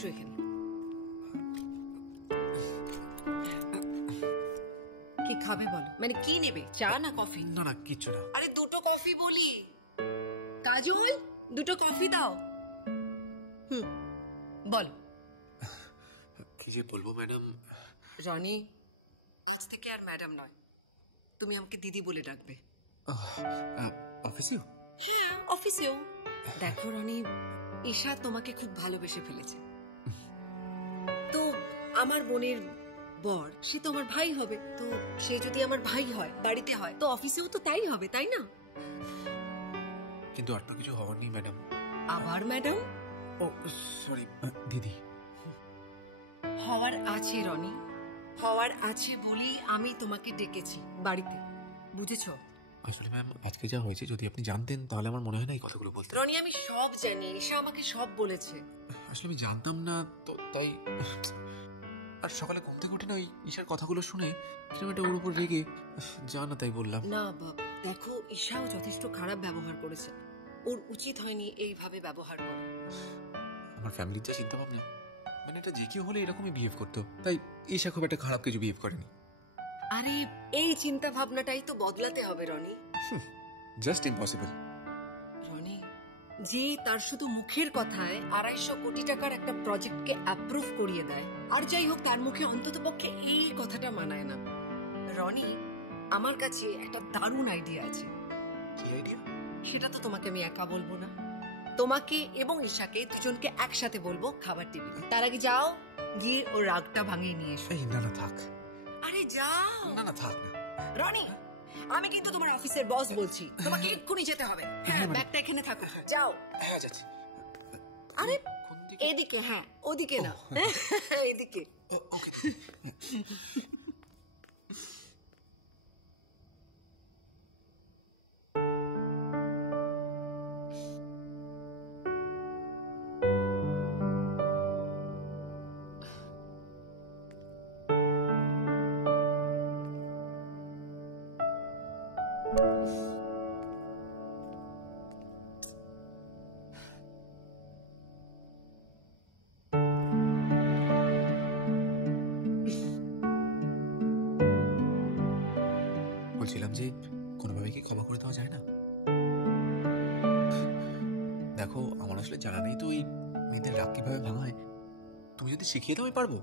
বসো এখানে। কি খাবে বলো, মানে কি নেবে, চা না কফি? না না কিচ্ছু না। আরে দুটো কফি বলি। কাজল, দুটো কফি দাও। বল। কি যে বলবো ম্যাডাম। রনি, আজ থেকে আর ম্যাডাম নয়, তুমি আমাকে দিদি বলে ডাকবে। অফিসেও? হ্যাঁ, অফিসেও। দেখো রনি, ঈশা তোমাকে খুব ভালোবেসে ফেলেছে। তো আমার বোনের বর, সে তো আমার ভাই হবে। তো সে যদি আমার ভাই হয়, বাড়িতে হয়, তো অফিসেও তো তাই হবে, তাই না? কিন্তু আর তো কিছু হওয়ার নেই ম্যাডাম। আবার ম্যাডাম? ও সরি দিদি। হওয়ার আছে রনি, হওয়ার আছে বলেই আমি তোমাকে ডেকেছি বাড়িতে, বুঝেছো? আসলে ম্যাম আজকে যা হয়েছে যদি আপনি জানতেন তাহলে আমার মনে হয় না এই কথাগুলো বলতে। রনি, আমি সব জানি, ঈশা আমাকে সব বলেছে। আসলে আমি জানতাম না তো তাই। আর সকালে ঘুম থেকে উঠে না ওই ঈশার কথাগুলো শুনে কিরকম একটা ওর উপর রেগে জানা তাই বললাম। না বাবা, দেখো ঈশাও যথেষ্ট খারাপ ব্যবহার করেছে, ওর উচিত হয়নি এইভাবে ব্যবহার করা। আমার ফ্যামিলির যা চিন্তা ভাবনা, মানে এটা যে কেউ হলে এরকমই বিহেভ করতো, তাই ঈশা খুব একটা খারাপ কিছু বিহেভ করেনি। আরে এই চিন্তা ভাবনাটাই তো বদলাতে হবে রনি। Just impossible. রনি, যে তার শুধু মুখের কথায় 250 কোটি টাকার একটা প্রজেক্টকে অ্যাপ্রুভ করিয়ে দেয়, আর যাই হোক তার মুখে অন্ততপক্ষে এই কথাটা মানায় না। রনি, আমার কাছে একটা দারুণ আইডিয়া আছে। কি আইডিয়া? সেটা তো তোমাকে আমি একা বলবো না, তোমাকে এবং ঈশাকে দুজনকে একসাথে বলবো খাবার টেবিলে। তার আগে যাও, গিয়ে ওর রাগটা ভাঙিয়ে নিয়ে এসো। এই না না থাক। আরে যাও। না না থাক না। রনি, আমি কিন্তু তোমার অফিসের বস বলছি, তোমাকে এক্ষুনি যেতে হবে। হ্যাঁ, ব্যাগটা এখানে থাকো, যাও। হ্যাঁ যাচ্ছি। আরে এদিকে, হ্যাঁ ওদিকে না, এদিকে। বলছিলাম যে কোনোভাবে কি ক্ষমা করে দেওয়া যায় না? দেখো আমার আসলে জানা নেই তো এই মেয়েদের রাগ কিভাবে ভাঙায়। তুমি যদি শিখিয়ে দাও আমি পারবো।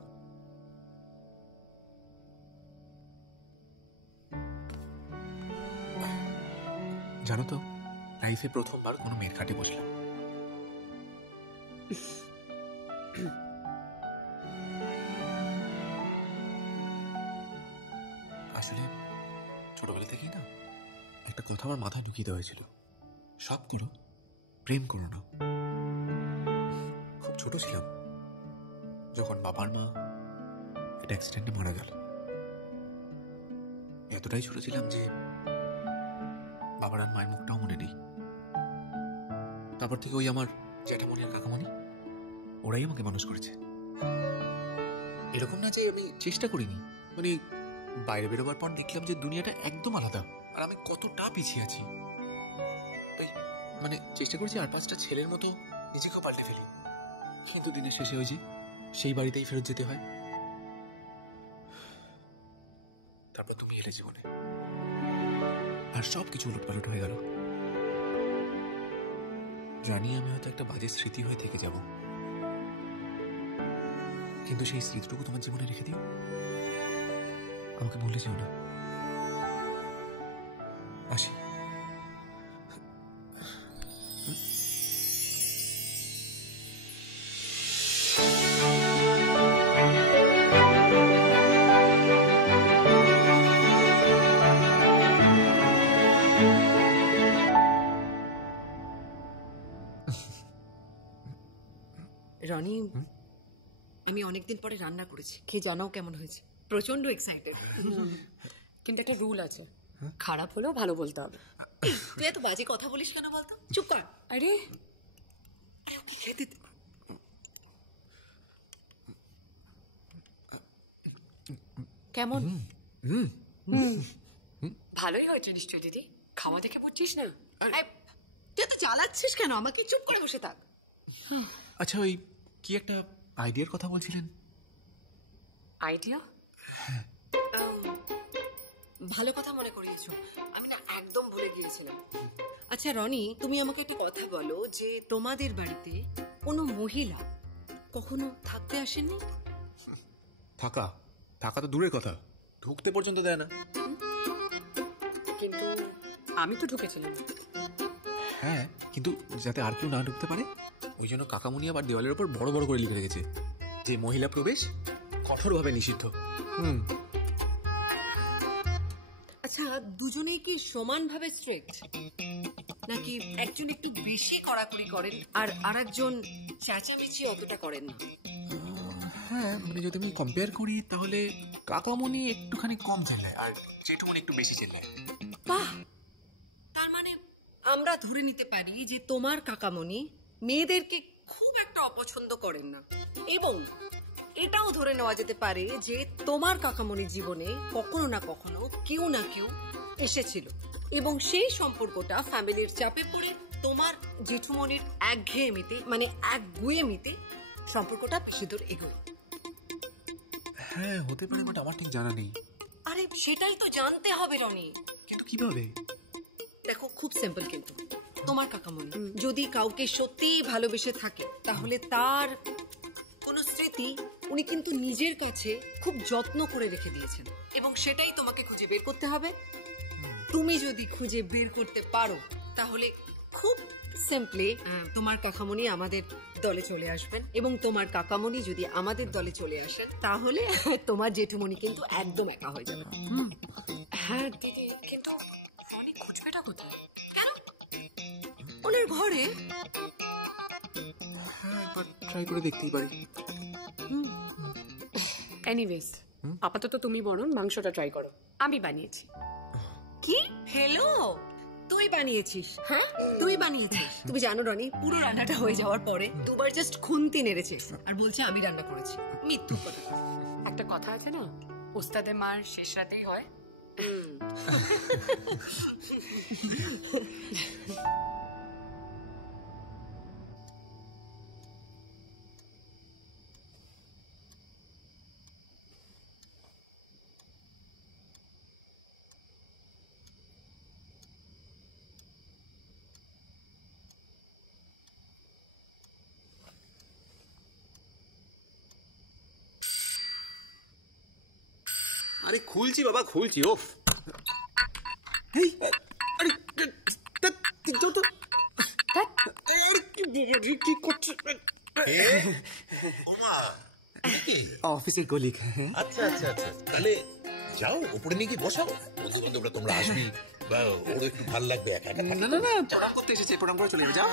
জানো তো, লাইফে প্রথমবার কোনো মেয়ের খাটে বসলাম। আসলে ছোটবেলা থেকেই না একটা কথা আমার মাথায় ঢুকিয়ে দেওয়া হয়েছিল, সব করো প্রেম করো না। খুব ছোট ছিলাম যখন বাবার মা একটা অ্যাক্সিডেন্টে মারা গেল। এতটাই ছোট ছিলাম যে বাবার আর মায়ের মুখটাও মনে নেই। তারপর থেকে ওই আমার জ্যাঠামণি আর কাকামণি ওরাই আমাকে মানুষ করেছে। এরকম না যে আমি চেষ্টা করিনি, মানে বাইরে বেরোবার পর দেখলাম যে দুনিয়াটা একদম আলাদা আর আমি কতটা পিছিয়ে আছি। তাই মানে চেষ্টা করেছি আর 5টা ছেলের মতো নিজেকেও পাল্টে ফেলি, কিন্তু দিনের শেষে ওই যে সেই বাড়িতেই ফেরত যেতে হয়। তারপর তুমি এলে জীবনে আর সব কিছু উলটপালট হয়ে গেল। জানি আমি হয়তো একটা বাজে স্মৃতি হয়ে থেকে যাব, কিন্তু সেই স্মৃতিটুকু তোমার জীবনে রেখে দিও, আমাকে ভুলে যেও না। আসি। রনি, আমি অনেকদিন পরে রান্না করেছি, খেয়ে জানাও কেমন হয়েছে। প্রচন্ড এক্সাইটেড, কিন্তু একটা রুল আছে, খারাপ হলেও ভালো বলতে হবে। তুই এত বাজে কথা বলিস কেন বলতো? চুপ কর। আরে খেতে কেমন? ভালোই হয়েছে নিশ্চয় দিদি, খাওয়া দেখে বুঝছিস না। তুই এত জ্বালাচ্ছিস কেন আমাকে? চুপ করে বসে থাক। আচ্ছা ওই কি একটা আইডিয়ার কথা বলছিলেন। আইডিয়া? ভালো কথা মনে করিয়েছো, আমি না একদম ভুলে গিয়েছিলাম। আচ্ছা রনি, তুমি আমাকে একটা কথা বলো যে তোমাদের বাড়িতে কোনো মহিলা কখনো থাকতে আসেনি? থাকা থাকা তো দূরের কথা, ঢুকতে পর্যন্ত দেয় না। কিন্তু আমি তো ঢুকেছিলাম। হ্যাঁ, কিন্তু যাতে আর কেউ না ঢুকতে পারে ওই জন্য কাকামুনি আবার দেওয়ালের উপর বড় বড় করে লিখে রেখেছে যে মহিলা প্রবেশ কঠোরভাবে নিষিদ্ধ। আচ্ছা, দুজনেই কি সমানভাবে স্ট্রিক্ট, নাকি একজন একটু বেশি কড়াকড়ি করেন আর আরেকজন চেঁচামেচি অতটা করেন না? হ্যাঁ, মানে যদি আমি কম্পেয়ার করি তাহলে কাকামুনি একটুখানি কম চেল্লায় আর জেঠুমনি একটু বেশি চেল্লায়। বাহ, তার মানে আমরা ধরে নিতে পারি যে তোমার কাকামণি মেয়েদেরকে খুব একটা অপছন্দ করেন না, এবং এটাও ধরে নেওয়া যেতে পারে যে তোমার কাকামণির জীবনে কখনো না কখনো কেউ না কেউ এসেছিল, এবং সেই সম্পর্কটা ফ্যামিলির চাপে পড়ে তোমার জেঠুমনির একঘেয়েমিতে মানে একগুয়েমিতে সম্পর্কটা বেশি দূর এগোয়। হ্যাঁ হতে পারে, বাট আমার ঠিক জানা নেই। আরে সেটাই তো জানতে হবে রনি। কিন্তু কিভাবে? দেখো, খুব সিম্পল। কিন্তু তোমার কাকামণি যদি কাউকে সত্যিই ভালোবেসে থাকে তাহলে তার কোনো স্মৃতি উনি কিন্তু নিজের কাছে খুব যত্ন করে রেখে দিয়েছেন, এবং সেটাই তোমাকে খুঁজে বের করতে হবে। তুমি যদি খুঁজে বের করতে পারো তাহলে খুব সিম্পলি তোমার কাকামণি আমাদের দলে চলে আসবেন, এবং তোমার কাকামণি যদি আমাদের দলে চলে আসেন তাহলে তোমার জেঠুমণি কিন্তু একদম একা হয়ে যাবে। হ্যাঁ দিদি, কিন্তু উনি খুঁজবেটা কোথায়? কেন? ওনার ঘরে। হ্যাঁ, একবার ট্রাই করে দেখতেই পারি। এনিওয়েজ, আপাতত তুমি বরং মাংসটা ট্রাই করো, আমি বানিয়েছি। কি? হ্যালো, তুই বানিয়েছিস? হ্যাঁ, তুই বানিয়েছিস? তুমি জানো রনি, পুরো রান্নাটা হয়ে যাওয়ার পরে দুবার জাস্ট খুন্তি নেড়েছে আর বলছে আমি রান্না করেছি। মিথ্যু কথা। একটা কথা আছে না, ওস্তাদে মার শেষ রাতেই হয়। আরে খুলছি বাবা, খুলছি। ওফ, এই আরে তো কি করছিস? অফিসের কলিগ। আচ্ছা আচ্ছা আচ্ছা, তাহলে যাও উপরে নিয়ে গিয়ে বসাও। বন্ধু বান্ধবরা তোমরা আসবি, বা ওর একটু ভালো লাগবে একা একা। না না না, প্রণাম করতে এসেছে, প্রণাম করে চলে যাবে। যাও।